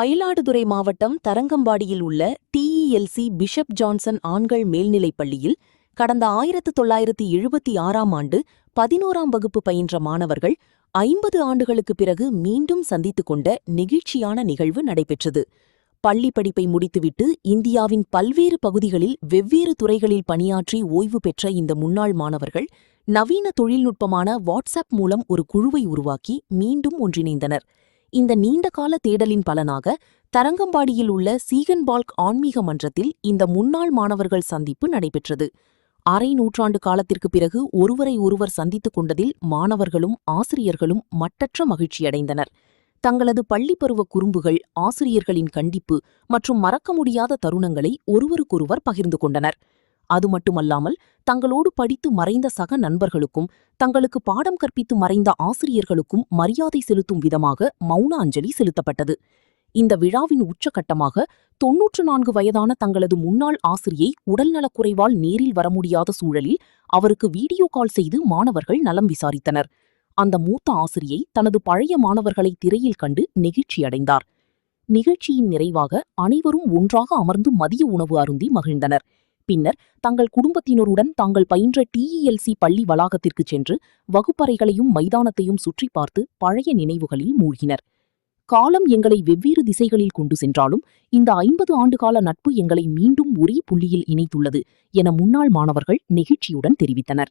மயிலாடுதுறை மாவட்டம் தரங்கம்பாடியில் உள்ள டிஇஎல்சி பிஷப் ஜான்சன் ஆண்கள் மேல்நிலைப் பள்ளியில் கடந்த 1976ஆம் ஆண்டு 11ஆம் வகுப்பு பயின்ற மாணவர்கள் 50 ஆண்டுகளுக்குப் பிறகு மீண்டும் சந்தித்துக் கொண்ட நெகிழ்ச்சியான நிகழ்வு நடைபெற்றது. பள்ளி படிப்பை முடித்துவிட்டு இந்தியாவின் பல்வேறு பகுதிகளில் வெவ்வேறு துறைகளில் பணியாற்றி ஓய்வு பெற்ற இந்த முன்னாள் மாணவர்கள் நவீன தொழில்நுட்பமான வாட்ஸ்அப் மூலம் ஒரு குழுவை உருவாக்கி மீண்டும் ஒன்றிணைந்தனர். இந்த நீண்டகால தேடலின் பலனாக தரங்கம்பாடியில் உள்ள சீகன்பால்க் ஆன்மீக மன்றத்தில் இந்த முன்னாள் மாணவர்கள் சந்திப்பு நடைபெற்றது. அரை நூற்றாண்டு காலத்திற்குப் பிறகு ஒருவரை ஒருவர் சந்தித்துக் கொண்டதில் மாணவர்களும் ஆசிரியர்களும் மட்டற்ற மகிழ்ச்சியடைந்தனர். தங்களது பள்ளிப்பருவ குறும்புகள், ஆசிரியர்களின் கண்டிப்பு மற்றும் மறக்க முடியாத தருணங்களை ஒருவருக்கொருவர் பகிர்ந்து கொண்டனர். அது மட்டுமல்லாமல் தங்களோடு படித்து மறைந்த சக நண்பர்களுக்கும் தங்களுக்கு பாடம் கற்பித்து மறைந்த ஆசிரியர்களுக்கும் மரியாதை செலுத்தும் விதமாக மௌன அஞ்சலி செலுத்தப்பட்டது. இந்த விழாவின் உச்சகட்டமாக 94 வயதான தங்களது முன்னாள் ஆசிரியை உடல்நலக்குறைவால் நேரில் வர முடியாத சூழலில் அவருக்கு வீடியோ கால் செய்து மாணவர்கள் நலம் விசாரித்தனர். அந்த மூத்த ஆசிரியை தனது பழைய மாணவர்களை திரையில் கண்டு நெகிழ்ச்சியடைந்தார். நிகழ்ச்சியின் நிறைவாக அனைவரும் ஒன்றாக அமர்ந்து மதிய உணவு அருந்தி மகிழ்ந்தனர். பின்னர் தங்கள் குடும்பத்தினருடன் தாங்கள் பயின்ற டிஇஎல்சி பள்ளி வளாகத்திற்கு சென்று வகுப்பறைகளையும் மைதானத்தையும் சுற்றி பார்த்து பழைய நினைவுகளில் மூழ்கினர். காலம் எங்களை வெவ்வேறு திசைகளில் கொண்டு சென்றாலும் இந்த 50 ஆண்டுகால நட்பு எங்களை மீண்டும் ஒரே புள்ளியில் இணைத்துள்ளது என முன்னாள் மாணவர்கள் நெகிழ்ச்சியுடன் தெரிவித்தனர்.